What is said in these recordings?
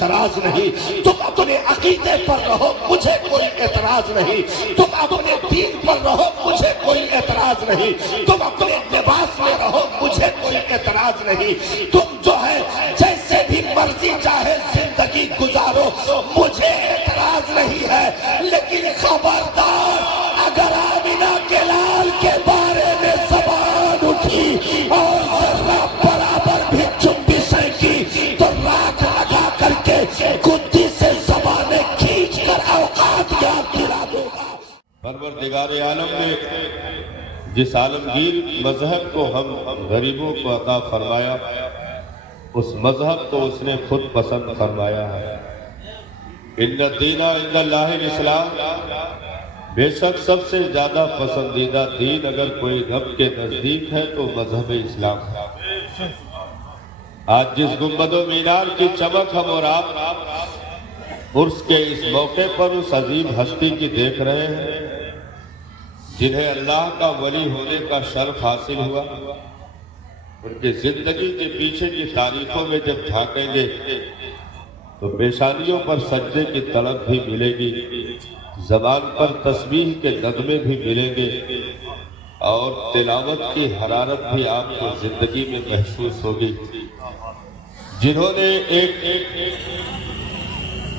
اعتراض نہیں، تم اپنے عقیدے پر رہو مجھے کوئی اعتراض نہیں، تم اپنے دین پر رہو مجھے کوئی اعتراض نہیں، تم اپنے لباس میں رہو مجھے کوئی اعتراض نہیں، تم جو ہے جیسے بھی مرضی چاہے زندگی گزارو مجھے اعتراض نہیں ہے، لیکن خبردار اگر آمینہ کے لال کے بارے میں زبان اٹھی اور ذرہ برابر بھی جنبشیں کی تو راکھ لگا کر کے گدی سے زبانیں کھینچ کر اوقات یاد دلا دوں گا۔ پروردگار عالم نے جس عالمگیر مذہب کو ہم غریبوں کو عطا فرمایا اس مذہب کو اس نے خود پسند فرمایا ہے۔ ان الدین عند اللہ الاسلام، بے شک سب سے زیادہ پسندیدہ دین اگر کوئی رب کے نزدیک ہے تو مذہب اسلام ہے۔ آج جس گنبد و مینار کی چمک ہم اور آپ عرس کے اس موقع پر اس عظیم ہستی کی دیکھ رہے ہیں جنہیں اللہ کا ولی ہونے کا شرف حاصل ہوا، ان کی زندگی کے پیچھے کی تاریخوں میں جب جھانکیں گے تو پیشانیوں پر سجدے کی طلب بھی ملے گی، زبان پر تسبیح کے نغمے بھی ملیں گے اور تلاوت کی حرارت بھی آپ کو زندگی میں محسوس ہوگی۔ جنہوں نے ایک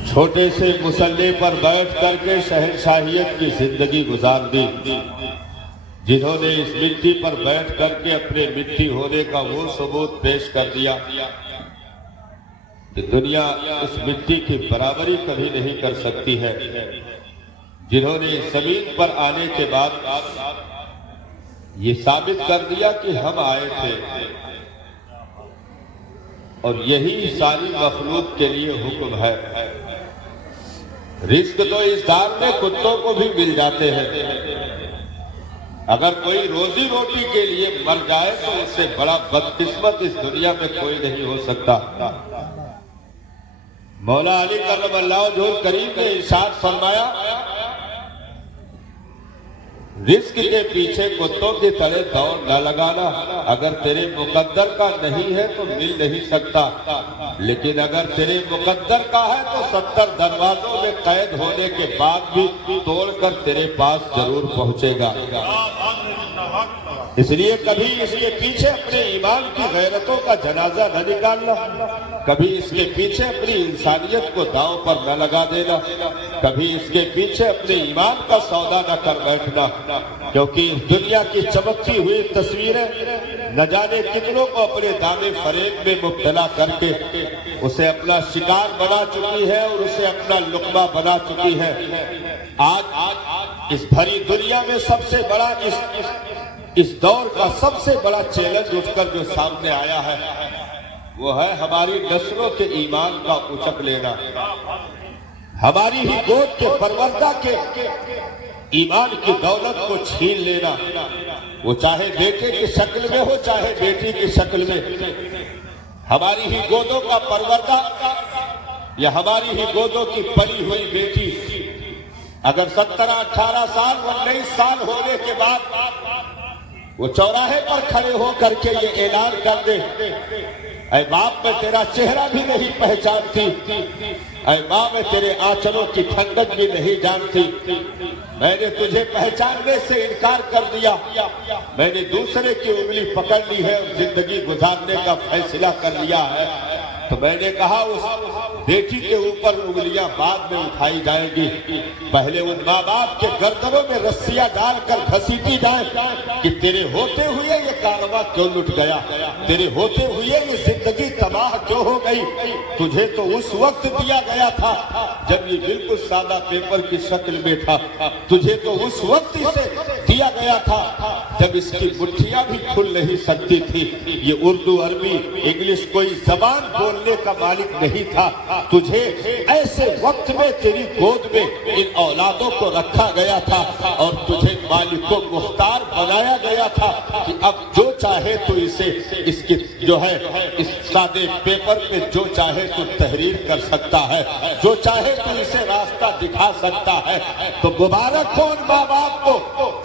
چھوٹے سے مصلی پر بیٹھ کر کے شہنشاہیت کی زندگی گزار دی، جنہوں نے اس مٹی پر بیٹھ کر کے اپنے مٹی ہونے کا وہ ثبوت پیش کر دیا کہ دنیا اس مٹی کی برابری کبھی نہیں کر سکتی ہے، جنہوں نے زمین پر آنے کے بعد یہ ثابت کر دیا کہ ہم آئے تھے اور یہی ساری مخلوق کے لیے حکم ہے۔ رزق تو اس دار میں کتوں کو بھی مل جاتے ہیں، اگر کوئی روزی روٹی کے لیے مر جائے تو اس سے بڑا بدقسمت اس دنیا میں کوئی نہیں ہو سکتا۔ مولا علی کرم اللہ وجہہ الکریم نے ارشاد فرمایا، رزق کے پیچھے کتوں کی طرح دوڑ نہ لگانا، اگر تیرے مقدر کا نہیں ہے تو مل نہیں سکتا، لیکن اگر تیرے مقدر کا ہے تو 70 دروازوں میں قید ہونے کے بعد بھی توڑ کر تیرے پاس ضرور پہنچے گا۔ اس لیے کبھی اس کے پیچھے اپنے ایمان کی غیرتوں کا جنازہ نہ نکالنا، کبھی اس کے پیچھے اپنی انسانیت کو داؤں پر نہ لگا دینا، کبھی اس کے پیچھے اپنے ایمان کا سودا نہ کر بیٹھنا، کیونکہ اس دنیا کی چمکتی ہوئی تصویریں نہ جانے کتنوں کو اپنے دامے فریب میں مبتلا کر کے اسے اپنا شکار بنا چکی ہے اور اسے اپنا لقمہ بنا چکی ہے۔ آج اس بھری دنیا میں سب سے بڑا اس دور کا سب سے بڑا چیلنج اٹھ کر جو سامنے آیا ہے وہ ہے ہماری نسلوں کے ایمان کا اچک لینا، ہماری ہی گود کے پروردہ کے ایمان کی دولت کو چھین لینا، وہ چاہے بیٹے کی شکل میں ہو چاہے بیٹی کی شکل میں۔ ہماری ہی گودوں کا پروردہ یا ہماری ہی گودوں کی پلی ہوئی بیٹی اگر 17-18 سال 19 سال ہونے کے بعد وہ چوراہے پر کھڑے ہو کر کے یہ اعلان کر دے، اے باپ میں تیرا چہرہ بھی نہیں پہچانتی، اے ماں میں تیرے آنچلوں کی ٹھنڈک بھی نہیں جانتی، میں نے تجھے پہچاننے سے انکار کر دیا، میں نے دوسرے کی انگلی پکڑ لی ہے اور زندگی گزارنے کا فیصلہ کر لیا ہے، تو میں نے کہا اس بیٹی کے اوپر انگلیاں بعد میں اٹھائی جائیں گی، پہلے ان ماں باپ کے گردنوں میں رسیاں ڈال کر گھسیٹی جائیں کہ تیرے ہوتے ہوئے یہ کارواں کیوں لٹ گیا، تیرے ہوتے ہوئے یہ زندگی تباہ کیوں ہو گئی، تجھے تو اس وقت دیا گیا تھا جب یہ بالکل سادہ پیپر کی شکل میں تھا، تجھے تو اس وقت اسے دیا گیا تھا جب اس کی مٹھیاں بھی کھل نہیں سکتی تھی، یہ اردو عربی انگلش کوئی زبان بولنے کا مالک نہیں تھا، تجھے ایسے وقت میں تیری گود میں ان اولادوں کو رکھا گیا تھا اور تجھے مالک و مختار بنایا گیا تھا کہ اب جو چاہے تو اسے اس کی جو ہے اس سادے پیپر پہ جو چاہے تو تحریر کر سکتا ہے، جو چاہے تو اسے راستہ دکھا سکتا ہے۔ تو مبارک ہو ان ماں باپ کو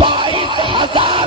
22,000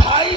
2.5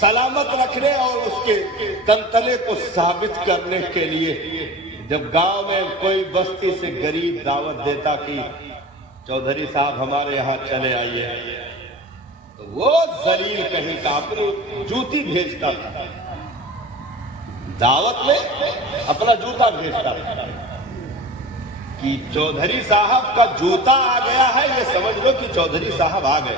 سلامت رکھنے اور اس کے تنتنے کو ثابت کرنے کے لیے جب گاؤں میں کوئی بستی سے غریب دعوت دیتا کہ چودھری صاحب ہمارے یہاں چلے آئیے، تو وہ ذلیل کہیں کا اپنی جوتی بھیجتا تھا، دعوت میں اپنا جوتا بھیجتا تھا کہ چودھری صاحب کا جوتا آ گیا ہے، یہ سمجھ لو کہ چودھری صاحب آ گئے۔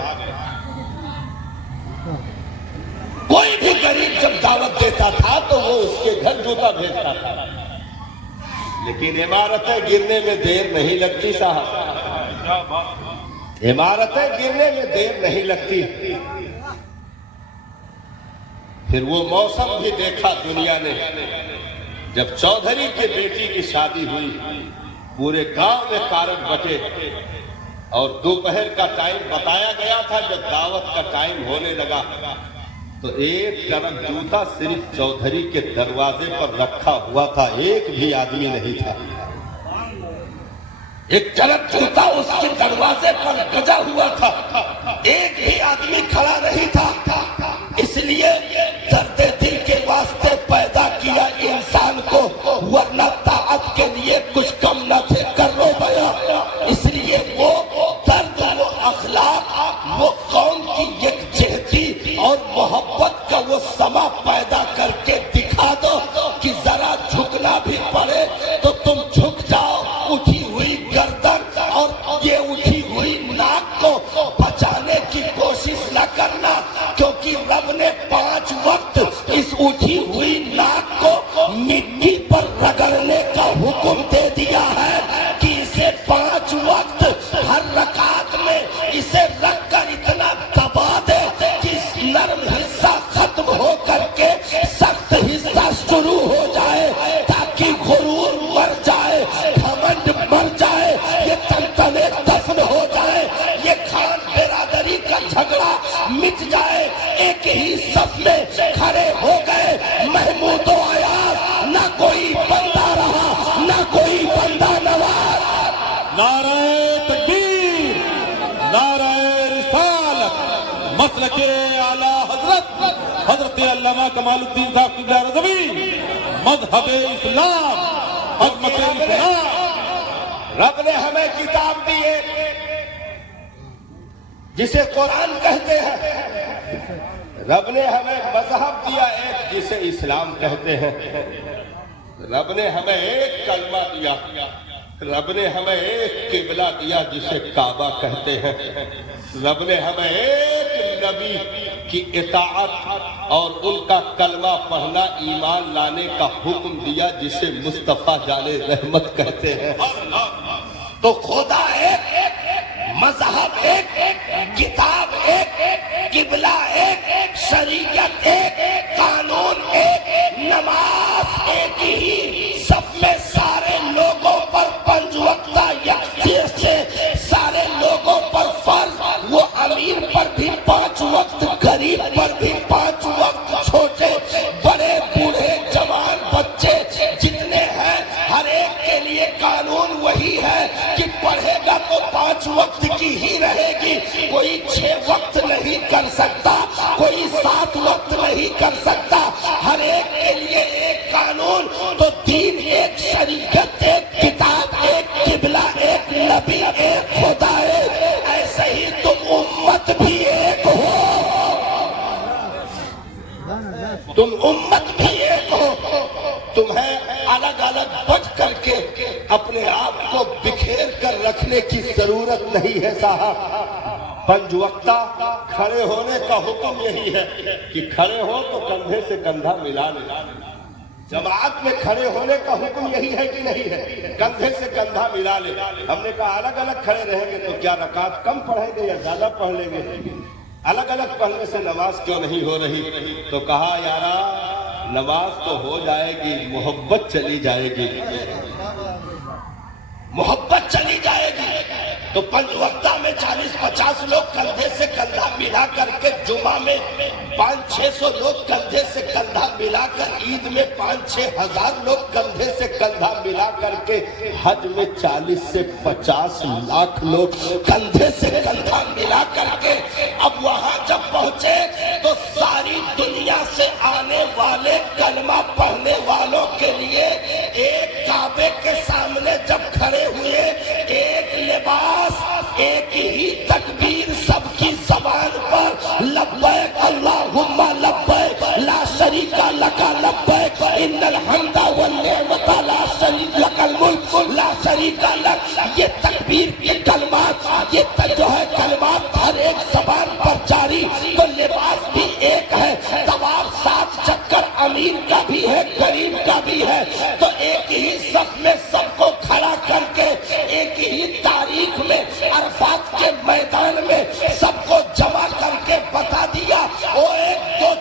کوئی بھی غریب جب دعوت دیتا تھا تو وہ اس کے گھر جوتا بھیجتا تھا، لیکن عمارتیں گرنے میں دیر نہیں لگتی صاحب، عمارتیں گرنے میں دیر نہیں لگتی۔ پھر وہ موسم بھی دیکھا دنیا نے، جب چودھری کے بیٹی کی شادی ہوئی، پورے گاؤں میں کارڈ بٹے اور دوپہر کا ٹائم بتایا گیا تھا۔ جب دعوت کا ٹائم ہونے لگا تو ایک کڑک جوتا صرف چودھری کے دروازے پر رکھا ہوا تھا، ایک بھی آدمی نہیں تھا۔ ایک کڑک جوتا اس کے دروازے پر گجا ہوا تھا، ایک بھی آدمی کھڑا نہیں تھا۔ اس لیے درد دل کے واسطے پیدا کیا انسان کو، ورنہ طاعت کے لیے کچھ کم نہ تھے کرو بیا۔ اس لیے وہ درد، وہ اخلاق، وہ قوم کی یکجہتی اور محبت کا وہ سما پیدا کر کے دکھا دو کہ ذرا جھکنا بھی پڑے تو تم جھک جاؤ۔ اٹھی ہوئی گردن اور یہ اٹھی ہوئی ناک کو بچانے کی کوشش نہ کرنا، کیونکہ رب نے 5 وقت اس اٹھی ہوئی ناک کو مٹی پر رگڑنے کا حکم دے دیا ہے کہ اسے 5 وقت ہر رکعت میں اسے رکھ کر اتنا دبا دے کہ نرم حصہ ختم ہو کر کے سخت حصہ شروع ہو جائے، تاکہ غرور مر جائے، گھمنڈ مر جائے، یہ تنتنے دفن ہو جائے، یہ خان برادری کا جھگڑا مٹ جائے۔ ایک ہی صف میں کھڑے ہو گئے محمود و ایاز، نہ کوئی بندہ رہا نہ کوئی بندہ نواز۔ نعرہ تکبیر، نعرہ رسالت، مسلک اعلی حضرت علامہ کمال الدین صاحب قبلہ رضوی، مذہب اسلام، عظمت اسلام۔ رب نے ہمیں کتاب دی ہے جسے قرآن کہتے ہیں، رب نے ہمیں مذہب دیا ایک جسے اسلام کہتے ہیں، رب نے ہمیں ایک کلمہ دیا، رب نے ہمیں ایک قبلہ دیا جسے کعبہ کہتے ہیں، رب نے ہمیں ایک نبی کی اطاعت اور ان کا کلمہ پڑھنا، ایمان لانے کا حکم دیا جسے مصطفیٰ جان رحمت کہتے ہیں۔ تو خدا ایک، مذہب ایک، کتاب ایک، قبلہ ایک، شریعت ایک، قانون ایک، نماز ایک ہی، سب میں سارے لوگوں پر 5 وقتہ یکجہت سے سارے لوگوں پر فرض، وہ امیر پر بھی 5 وقت، غریب پر بھی 5 وقت، چھوٹے بڑے بوڑھے جوان بچے جتنے ہیں ہر ایک کے لیے قانون وہی ہے کہ پڑھے گا تو 5 وقت کی ہی رہے گی، کوئی 6 وقت نہیں کر سکتا، کوئی 7 وقت نہیں کر سکتا، ہر ایک کے لیے ایک قانون۔ تو دین ایک، شریعت ایک، کتاب ایک، قبلہ ایک، نبی ایک، خدا ایک، ایسے ہی تم امت بھی ایک ہو، تم امت بھی ایک ہو۔ تمہیں الگ الگ بٹ کر کے اپنے آپ کو بکھیر کر رکھنے کی ضرورت نہیں ہے صاحب۔ 5 وقتہ کھڑے ہونے کا حکم یہی ہے کہ کھڑے ہو تو کندھے سے کندھا ملا لے۔ جماعت میں کھڑے ہونے کا حکم یہی ہے کہ نہیں ہے؟ کندھے سے کندھا ملا لے۔ ہم نے کہا الگ الگ کھڑے رہیں گے تو کیا رکعت کم پڑھیں گے یا زیادہ پڑھ لیں گے؟ الگ الگ پڑھنے سے نماز کیوں نہیں ہو رہی؟ تو کہا یارا نماز تو ہو جائے گی، محبت چلی جائے گی، محبت چلی جائے گی۔ تو 5 وقتہ میں میں 40-50 لوگ کندھے سے کندھا ملا کر کے، جمعہ میں 500-600 لوگ کندھے سے کندھا ملا کر، عید میں 5-6 ہزار لوگ کندھے سے کندھا ملا کر کے، حج میں 40 سے 50 لاکھ لوگ کندھے سے کندھا ملا کر کے اب وہاں جب پہنچے تو ساری دنیا سے آنے والے کلمہ پڑھنے والوں کے لیے ایک کعبے کے سامنے جب کھڑے ہوئے، ایک لباس، ایک ہی تکبیر، سب کی زبان پر لبیک اللہم لبیک لا شریک لک لبیک ان الحمد والنعمت لا شریک لک الملک لا شریک لک، یہ تکبیر کے کلمات، یہ جو ہے کلمات ہر ایک زبان پر جاری، تو لباس بھی ایک ہے، طواف 7 چکر امین کا بھی ہے، کریم کا بھی ہے، تو ایک ہی صف میں سب کو کھڑا کر کے ایک ہی تاریخ میں عرفات کے میدان میں سب کو جمع کر کے بتا دیا، وہ ایک دو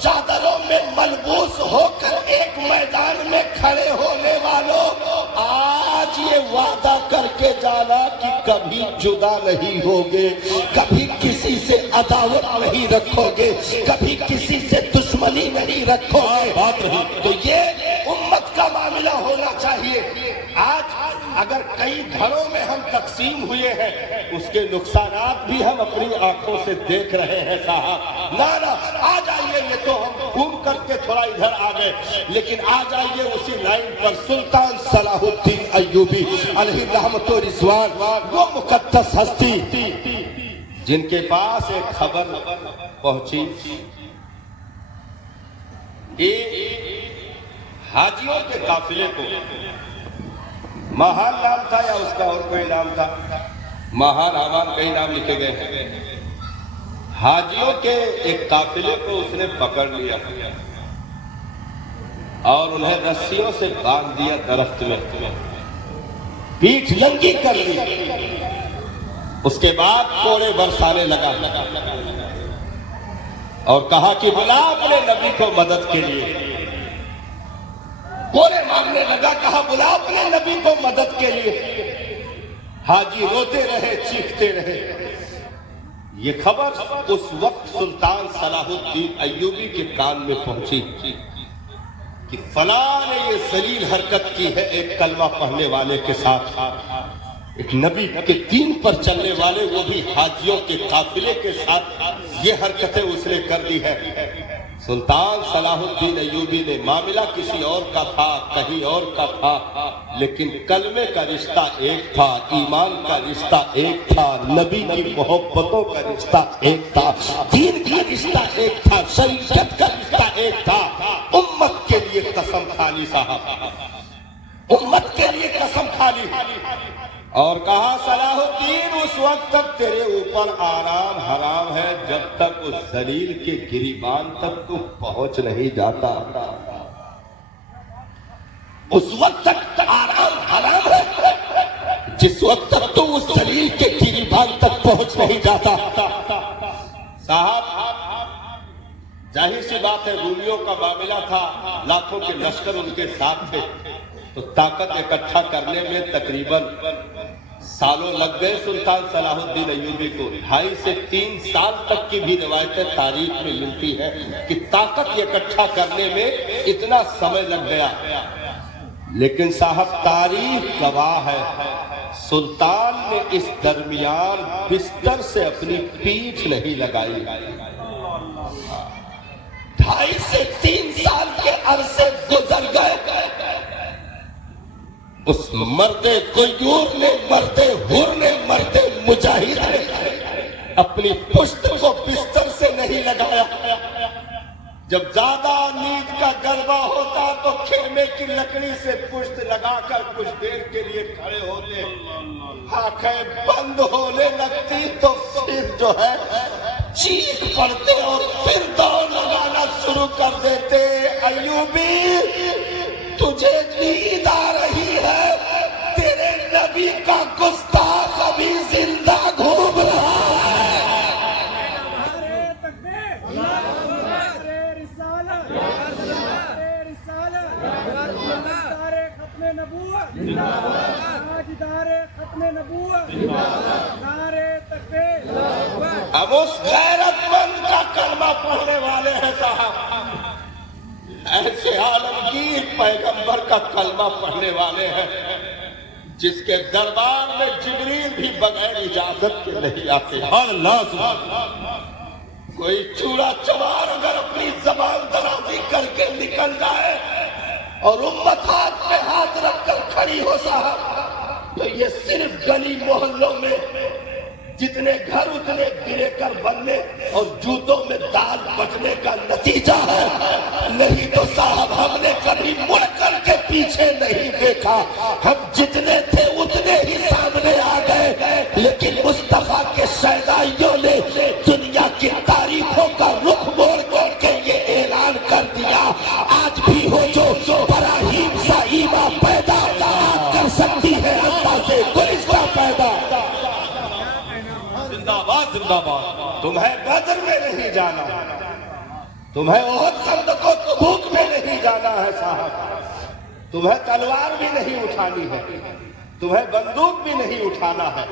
چادروں میں ملبوس ہو کر ایک میدان میں کھڑے ہونے والوں، آج یہ وعدہ کر کے جانا کہ کبھی جدا نہیں ہوگے، کبھی کسی سے عداوت نہیں رکھو گے، کبھی کسی سے دشمنی نہیں رکھو گے، بات رہی تو یہ امت کا معاملہ ہونا چاہیے۔ آج اگر کئی گھروں میں ہم تقسیم ہوئے ہیں، اس کے نقصانات بھی ہم اپنی آنکھوں سے دیکھ رہے ہیں صاحب، نا آ جائیے، یہ تو ہم گھوم کر کے تھوڑا ادھر آ گئے، لیکن آ جائیے اسی لائن پر سلطان صلاح الدین ایوبی علیہ رحمت و رضوان، وہ مقدس ہستی جن کے پاس ایک خبر پہنچی، حاجیوں کے قافلے کو، ماہان نام تھا یا اس کا اور کوئی نام تھا، ماہان آمان کئی نام لکھے گئے ہیں، حاجیوں کے ایک قافلے کو اس نے پکڑ لیا اور انہیں رسیوں سے باندھ دیا درخت میں، پیٹھ ننگی کر لی، اس کے بعد کوڑے برسانے لگا اور کہا کہ بلا اپنے نبی کو مدد کے لیے، کوڑے مانگنے لگا، کہا بلا اپنے نبی کو مدد کے لیے، حاجی روتے رہے، چیختے رہے۔ یہ خبر اس وقت سلطان صلاح الدین ایوبی کے کان میں پہنچی کہ فلاں نے یہ ذلیل حرکت کی ہے ایک کلمہ پڑھنے والے کے ساتھ، ایک نبی کے دین پر چلنے والے، وہ بھی حاجیوں کے قافلے کے ساتھ یہ حرکتیں اس نے کر دی ہے۔ سلطان صلاح الدین ایوبی نے، معاملہ کسی اور کا تھا، کہیں اور کا تھا، لیکن کلمے کا رشتہ ایک تھا، ایمان کا رشتہ ایک تھا، نبی کی محبتوں کا رشتہ ایک تھا، دین کا رشتہ ایک تھا، شریعت کا رشتہ ایک تھا۔ امت کے لیے قسم کھا لی صاحب، امت کے لیے قسم کھا لی اور کہا صلاح الدین اس وقت تک تیرے اوپر آرام حرام ہے جب تک اس ذلیل کے گریبان تک تو پہنچ نہیں جاتا، اس وقت تک آرام حرام ہے جس وقت تک تو اس ذلیل کے گریبان تک پہنچ نہیں جاتا۔ صاحب ظاہر سی بات ہے، رومیوں کا معاملہ تھا، لاکھوں کے لشکر ان کے ساتھ تھے، تو طاقت اکٹھا کرنے میں تقریباً سالوں لگ گئے سلطان صلاح الدین ایوبی کو، 2.5 سے 3 سال تک کی بھی روایتیں تاریخ میں ملتی ہے کہ طاقت اکٹھا کرنے میں اتنا سمے لگ گیا، لیکن صاحب تاریخ گواہ ہے، سلطان نے اس درمیان بستر سے اپنی پیٹھ نہیں لگائی، 2.5 سے 3 سال کے عرصے گزر گئے، اس مرد غیور نے، مرد حر نے، مرد مجاہد نے اپنی پشت کو بستر سے نہیں لگایا۔ جب زیادہ نیند کا غلبہ ہوتا تو خیمے کی لکڑی سے پشت لگا کر کچھ دیر کے لیے کھڑے ہوتے، آنکھیں بند ہونے لگتی تو پھر جو ہے چیخ پڑتے اور پھر دوڑ لگانا شروع کر دیتے، ایوبی تجھے نیند آ رہی ہے، تیرے نبی کا گستاخ ابھی زندہ گھوم رہا ہے۔ تاجدار ختم نبوت نعرے تکبیر اب اس غیرت مند کا کلمہ پڑھنے والے ہیں صاحب، ایسے عالمگیر پیغمبر کا کلمہ پڑھنے والے ہیں جس کے دربار میں جبریل بھی بغیر اجازت کے نہیں آتے۔ سبحان اللہ سبحان اللہ۔ کوئی چورا چمار اگر اپنی زبان درازی کر کے نکل جائے اور امت ہاتھ پہ ہاتھ رکھ کر کھڑی ہو صاحب، تو یہ صرف گلی محلوں میں جتنے گھر اتنے گرے کر بننے اور جوتوں میں دال بچنے کا نتیجہ ہے، نہیں تو صاحب ہم نے کبھی مڑ کر کے پیچھے نہیں دیکھا، ہم جتنے تھے اتنے ہی سامنے آ گئے، لیکن مصطفیٰ کے شیدائیوں نے دنیا کی تاریخوں کا رخ موڑ کے یہ اعلان کر دیا، آج بھی ہو جو براہیم سا ایمان پیدا کر سکتی ہے اللہ سے گلستہ پیدا۔ زندہ باد زندہ باد۔ تمہیں بدر میں نہیں جانا، تمہیں احد خندق و تبوک میں نہیں جانا ہے صاحب، تمہیں تلوار بھی نہیں اٹھانی ہے، تمہیں بندوق بھی نہیں اٹھانا ہے،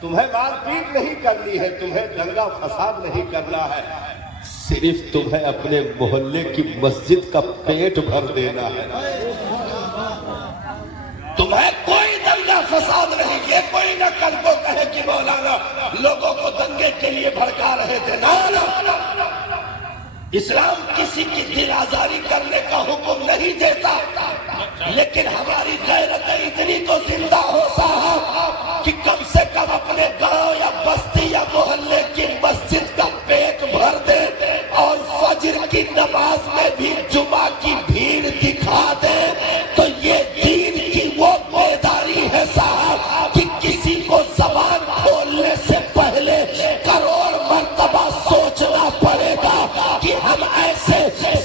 تمہیں مار پیٹ نہیں کرنی ہے، تمہیں دنگا فساد نہیں کرنا ہے، صرف تمہیں اپنے محلے کی مسجد کا پیٹ بھر دینا ہے۔ تمہیں کوئی دنگا فساد نہیں، یہ کوئی نہ کل کو کہے کہ مولانا لوگوں کو دنگے کے لیے بھڑکا رہے تھے، نہ، اسلام کسی کی دل آزاری کرنے کا حکم نہیں دیتا، لیکن ہماری غیرت اتنی تو زندہ ہو صاحب کہ کم سے کم اپنے گاؤں یا بستی یا محلے کی مسجد کا پیٹ بھر دے اور فجر کی نماز میں بھی جمعہ کی بھیڑ دکھا دے، تو یہ دین کی وہ بیداری ہے صاحب کہ کسی کو زبان کھولنے سے پہلے کروڑ مرتبہ سوچنا پڑے گا کہ ہم ایسے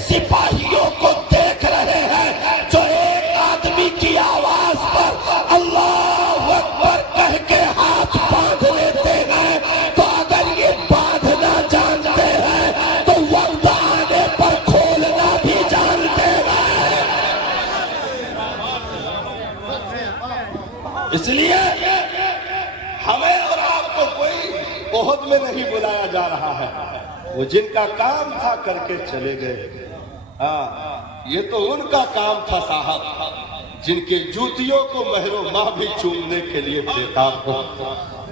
سپاہیوں کو دیکھ رہے ہیں جو ایک آدمی کی آواز پر اللہ اکبر کہہ کے ہاتھ باندھ لیتے ہیں، تو اگر یہ باندھنا جانتے ہیں تو وقت آنے پر کھولنا بھی جانتے ہیں۔ اس لیے ہمیں اور آپ کو کوئی احد میں نہیں بلایا جا رہا ہے، وہ جن کا کام تھا کر کے چلے گئے، ہاں یہ تو ان کا کام تھا صاحب جن کے جوتیوں کو مہر و ماہ بھی چومنے کے لیے بےتاب ہو،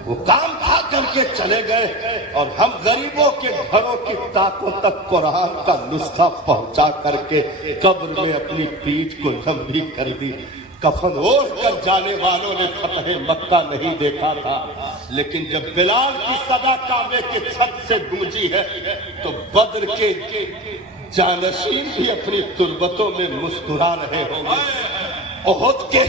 وہ کام تھا کر کے چلے گئے، اور ہم غریبوں کے گھروں کی طاقوں تک قرآن کا نسخہ پہنچا کر کے قبر میں اپنی پیٹھ کو لمبی کر دی۔ کفن اوڑھ کر جانے والوں نے فتح مکہ نہیں دیکھا تھا، لیکن جب بلال کی صدا کعبے کے چھت سے گونجی ہے تو بدر کے جانشین بھی اپنی تربتوں میں مسکرا رہے ہوں گے، احد کے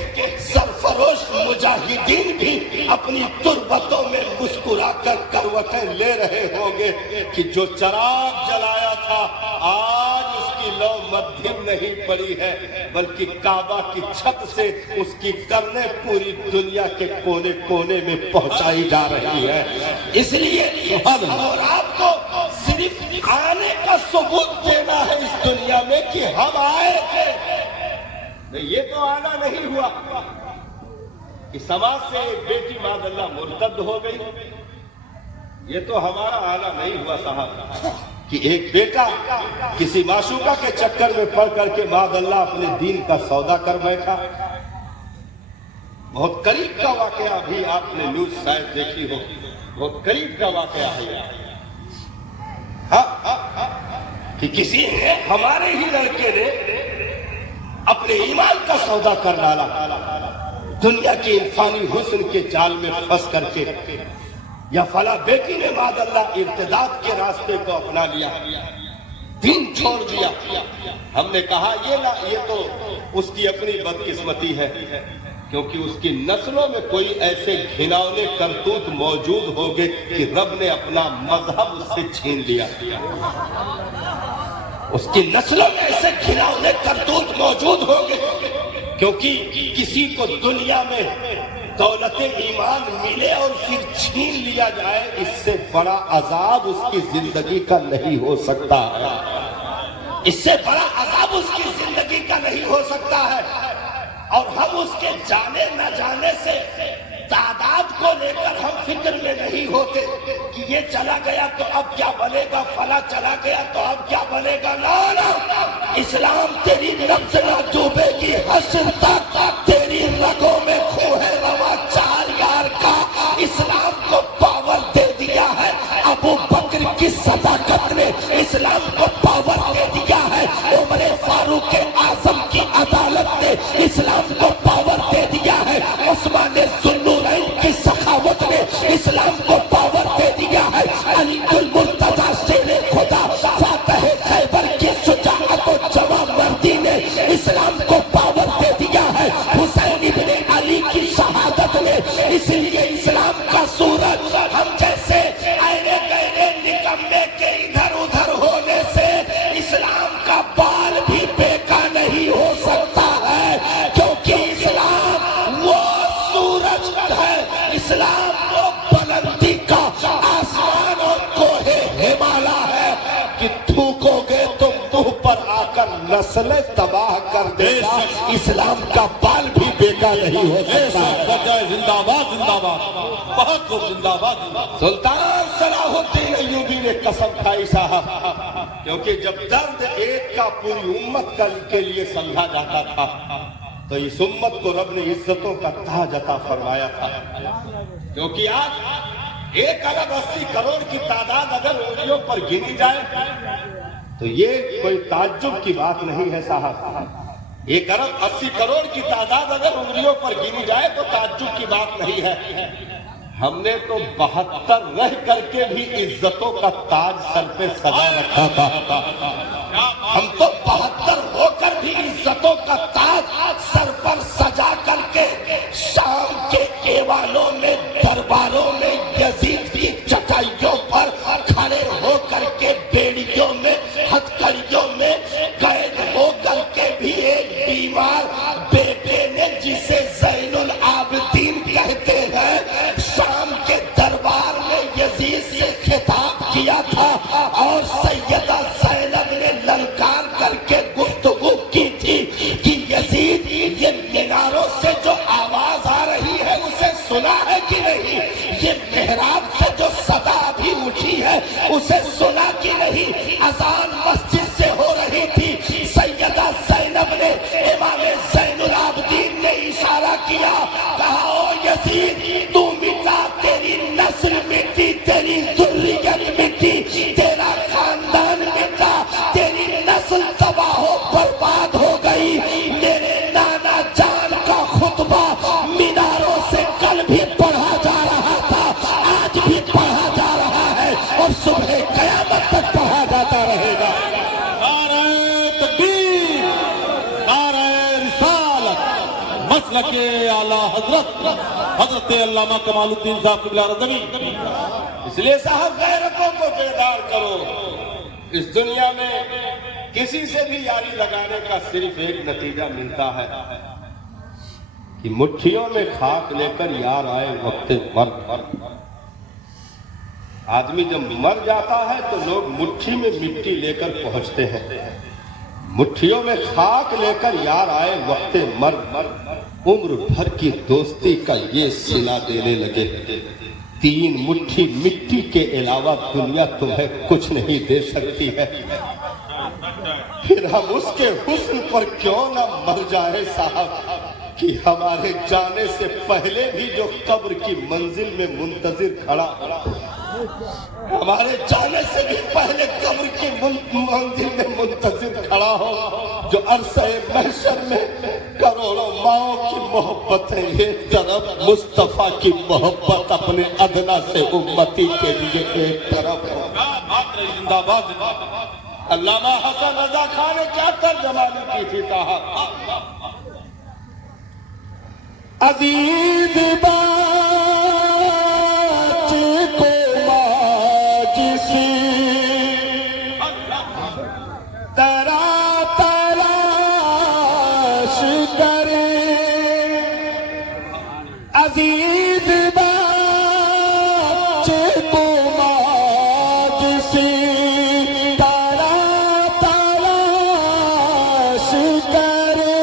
سرفروش مجاہدین بھی اپنی تربتوں میں مسکرا کر کروٹیں لے رہے ہوں گے کہ جو چراغ جلایا تھا آج اس کی لو مدھم نہیں پڑی ہے، بلکہ کعبہ کی چھت سے اس کی کرنیں پوری دنیا کے کونے کونے میں پہنچائی جا رہی ہے۔ اس لیے اور آپ کو صرف آنے کا ثبوت دینا ہے اس دنیا میں کہ ہم آئے تھے، یہ تو آنا نہیں ہوا کہ سماج سے ایک بیٹی معاذ اللہ مرتد ہو گئی، یہ تو ہمارا آنا نہیں ہوا صاحب کہ ایک بیٹا کسی معشوقہ کے چکر میں پڑ کر کے معاذ اللہ اپنے دین کا سودا کر بیٹھا۔ بہت قریب کا واقعہ بھی آپ نے نیوز شاید دیکھی ہو، بہت قریب کا واقعہ ہے کہ کسی نے ہمارے ہی لڑکے نے اپنے ایمان کا سودا کر ڈالا، دنیا کے انسانی حسن کے جال میں پھنس کر کے، یا فلاں بیٹی نے معاذ اللہ ارتداد کے راستے کو اپنا لیا، دین چھوڑ دیا۔ ہم نے کہا یہ تو اس کی اپنی بدقسمتی ہے، کیونکہ اس کی نسلوں میں کوئی ایسے گھناؤنے کرتوت موجود ہوں گے کہ رب نے اپنا مذہب اس سے چھین لیا۔ اس کی نسلوں میں ایسے گھناؤنے کرتوت موجود ہوں گے، کیونکہ کسی کو دنیا میں دولت ایمان ملے اور پھر چھین لیا جائے، اس سے بڑا عذاب اس کی زندگی کا نہیں ہو سکتا ہے، اس سے بڑا عذاب اس کی زندگی کا نہیں ہو سکتا ہے۔ اور ہم اس کے جانے نہ جانے سے تعداد کو لے کر ہم فکر میں نہیں ہوتے کہ یہ چلا گیا تو اب کیا بنے گا، فلاں چلا گیا تو اب کیا بنے گا۔ لا، اسلام تیری نبض نہ ڈوبے گی حشر تک، تیری رگوں میں خون ہے رواں چار یار کا۔ اسلام کو پاور دے دیا ہے ابو بکر کی صداقت نے، اسلام کو پاور دے دیا ہے عمر فاروق اعظم کی عدالت نے، اسلام کو پاور دے دیا ہے عثمان ذوالنورین کی سخاوت نے، اسلام کو پاور دے دیا ہے علی المرتضیٰ شیر خدا فاتح خیبر کی شجاعت و جواں مردی نے، اسلام کو پاور دے دیا ہے حسین ابن علی کی شہادت نے۔ اس لیے اسلام کا سورج ہم جیسے اینے گہرے نکمے کے ادھر ادھر ہونے سے اسلام کا بال بھی بیکا نہیں ہو سکتا ہے، کیونکہ اسلام وہ سورج ہے، اسلام وہ بلندی کا آسمان اور کوہ ہمالا ہے کہ تھوکو گے تو منہ پر آ کر نسلیں تباہ کر دے گا، اسلام کا بال بھی بیکا نہیں ہو سکتا ہے۔ زندہ باد زندہ باد، بہت خوب، زندہ باد زندہ باد۔ سلطان صلاح الدین ایوبی نے قسم کھائی صاحب، کیونکہ جب درد ایک کا پوری امت کے لیے سمجھا جاتا تھا تو اس امت کو رب نے عزتوں کا تاج عطا فرمایا تھا، کیونکہ آج 1,80,00,000,000 کی تعداد اگر انگلیوں پر گنی جائے تو یہ کوئی تعجب کی بات نہیں ہے صاحب۔ 1,80,00,000,000 کی تعداد اگر انگلیوں پر گنی جائے تو تعجب کی بات نہیں ہے۔ ہم نے تو 72 رہ کر کے بھی عزتوں کا تاج سر پہ سجا رکھا تھا، ہم تو 72 ہو کر بھی عزتوں کا تاج سر پر سجا کر کے شام کے ایوانوں میں درباروں میں یزید کی چٹائیوں پر کھڑے ہو کر کے بیڑیوں میں ہتھکڑیوں میں قید ہو کر کے بھی ایک بیمار بیٹے نے جسے زین العابدین کہتے ہیں شام کے دربار میں یزید سے خطاب کیا تھا، اور سیدہ زینب نے للکار کر کے گفتگو کی تھی کہ یزید یہ میناروں سے جو آواز آ رہی ہے اسے سنا ہے کہ نہیں، یہ محراب سے جو صدا بھی اٹھی ہے اسے سنا کہ نہیں، اذان مسجد سے ہو رہی تھی، سیدہ زینب نے امام زین العابدین نے اشارہ کیا، کہا او یزید تو مٹا، تیری نسل مٹی، تیری ذریت مٹی، تیرا خاندان مٹا، تیری نسل تباہ و برباد ہو گئی۔ میرے نانا جان کا خطبہ میناروں سے کل بھی پڑھا جا رہا تھا، آج بھی پڑھا جا رہا ہے اور صبح قیامت تک پڑھا جاتا رہے گا۔ نعرہ تکبیر، نعرہ رسالت، مسلک اعلیٰ حضرت علامہ کمال الدین صاحب قبلہ رضوی۔ اس لیے صاحب غیرتوں کو بیدار کرو، اس دنیا میں کسی سے بھی یاری لگانے کا صرف ایک نتیجہ ملتا ہے کہ مٹھیوں میں خاک لے کر یار آئے وقت مرگ۔ آدمی جب مر جاتا ہے تو لوگ مٹھی میں مٹی لے کر پہنچتے ہیں، مٹھیوں میں خاک لے کر یار آئے وقت مرگ، عمر بھر کی دوستی کا یہ صلہ دینے لگے، 3 مٹھی مٹی کے علاوہ دنیا تمہیں کچھ نہیں دے سکتی ہے، پھر ہم اس کے حسن پر کیوں نہ مر جائے صاحب کہ ہمارے جانے سے پہلے بھی جو قبر کی منزل میں منتظر کھڑا، ہمارے جانے سے بھی پہلے قبر کی منزل میں منتظر کھڑا ہو، جو عرصہ محشر میں کروڑوں ماؤں کی محبت ہے، ایک طرف مصطفیٰ کی محبت اپنے ادنا سے امتی کے لیے ایک طرف ہو۔ زندہ باد زندہ باد۔ علامہ حسن رضا خان نے کیا ترجمہ کی تھی صاحب، عزیز بات کو ماجسی ترا تلاش کرے، عزیز بات کو ماجسی ترا تلاش کرے،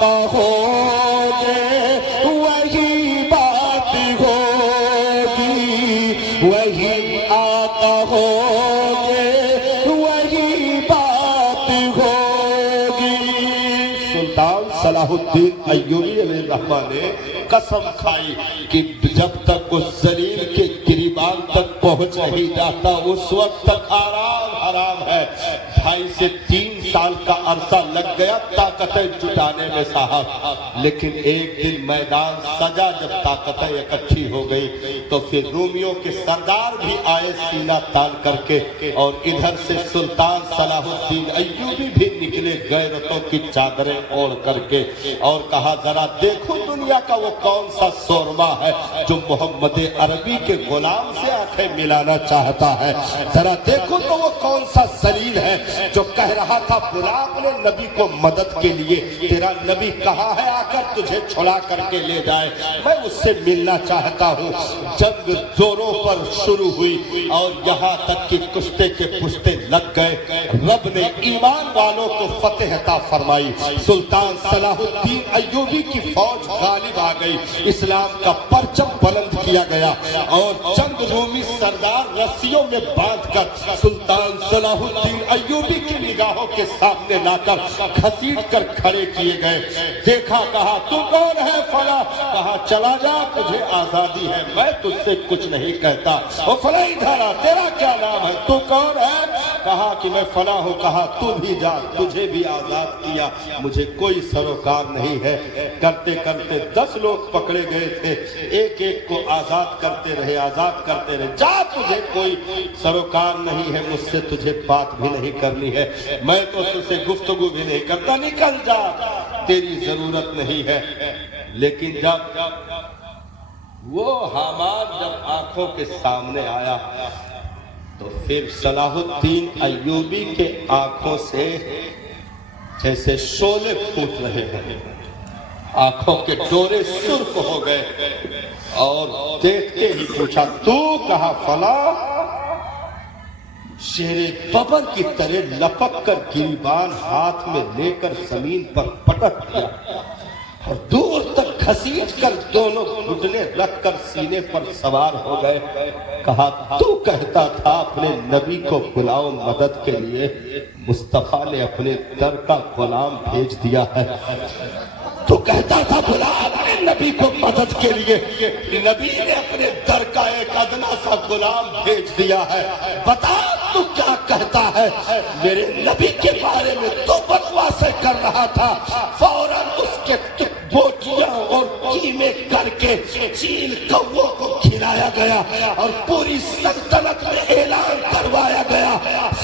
آقا ہوگے وہی بات ہوگی، وہی آقا ہوگے وہی بات ہوگی۔ سلطان صلاح الدین ایوبی علیہ الرحمہ نے قسم کھائی کہ جب تک اس ذلیل کے گریبان تک پہنچ نہیں جاتا اس وقت تک آرام حرام ہے۔ 2.5 سے 3 سال کا عرصہ لگ گیا طاقتیں جٹانے میں صاحب، لیکن ایک دن میدان سجا، جب طاقتیں اکٹھی ہو گئی تو پھر رومیوں کے سردار بھی آئے سینہ تان کر کے، اور ادھر سے سلطان صلاح الدین ایوبی بھی نکلے غیرتوں کی چادریں اوڑھ کر کے، اور کہا ذرا دیکھو دنیا کا وہ کون سا سورما ہے جو محمد عربی کے غلام سے آنکھیں ملانا چاہتا ہے، ذرا دیکھو تو وہ کون سا ذلیل ہے جو کہہ رہا تھا بلا اپنے نبی کو مدد کے لیے، تیرا نبی کہاں ہے آ کر تجھے چھڑا کر کے لے جائے، میں اس سے ملنا چاہتا ہوں۔ جنگ زوروں پر شروع ہوئی اور یہاں تک کہ کشتے کے پشتے لگ گئے، رب نے ایمان والوں کو فتح عطا فرمائی، سلطان صلاح الدین ایوبی کی فوج غالب آ گئی، اسلام کا پرچم بلند کیا گیا، اور چند رومی سردار رسیوں میں باندھ کر سلطان صلاح الدین ایوبی کی نگاہوں کے سامنے لا کر گھسیٹ کر کھڑے کیے گئے۔ دیکھا، کہا تو کون ہے؟ فلاں۔ کہا چلا جا، تجھے آزادی ہے، میں تجھ سے کچھ نہیں کہتا۔ وہ فلاں ادھر آ، تیرا کیا نام ہے؟ تو کون ہے؟ کہا کہ میں فلاں ہوں۔ کہا تو بھی جا، تجھے بھی آزاد کیا، مجھے کوئی سروکار نہیں ہے۔ کرتے کرتے 10 لوگ پکڑے گئے تھے، ایک ایک کو آزاد کرتے رہے، آزاد کرتے رہے۔ جا، تجھے کوئی سروکار نہیں ہے، مجھ سے تجھے بات بھی نہیں کرنی ہے، میں تو تجھ سے گفتگو بھی نہیں کرتا، نکل جا، تیری ضرورت نہیں ہے۔ لیکن جب وہ حامان جب آنکھوں کے سامنے آیا تو پھر صلاح الدین ایوبی کے آنکھوں سے جیسے شعلے پھوٹ رہے ہیں، آنکھوں کے ڈورے سرخ ہو گئے، اور دیکھتے ہی پوچھا تو؟ کہا فلاں۔ شیر ببر کی طرح لپک کر گریبان ہاتھ میں لے کر زمین پر پٹک دیا اور دور تک گھسیٹ کر دونوں گھٹنے رکھ کر سینے پر سوار ہو گئے۔ کہا تو کہتا تھا اپنے نبی کو بلاؤ مدد کے لیے، مصطفیٰ نے اپنے در کا غلام بھیج دیا ہے۔ تو کہتا تھا بلا اپنے نبی کو مدد کے لیے، نبی نے اپنے در کا ایک ادنا سا غلام بھیج دیا ہے۔ بتا تو کیا کہتا ہے؟ میرے نبی کے بارے میں تو بکواسیں کر رہا تھا، فوراً اس کے بوٹیاں اور قیمے کر کے چیل کووں کو کھلایا گیا اور پوری سلطنت میں اعلان کروایا گیا،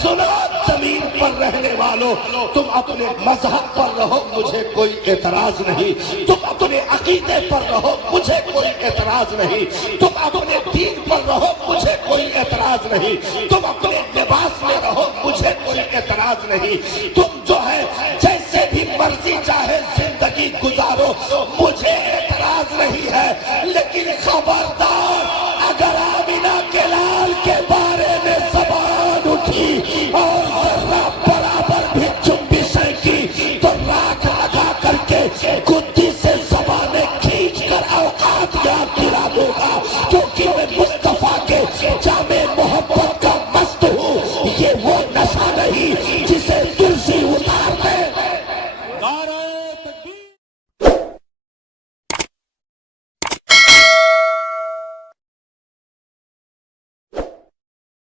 سنا زمین پر رہنے والوں، تم اپنے مذہب پر رہو، مجھے کوئی اعتراض نہیں، تم اپنے عقیدے پر رہو، مجھے کوئی اعتراض نہیں، تم اپنے دین پر رہو، مجھے کوئی اعتراض نہیں، تم اپنے لباس میں رہو، مجھے کوئی اعتراض نہیں، تم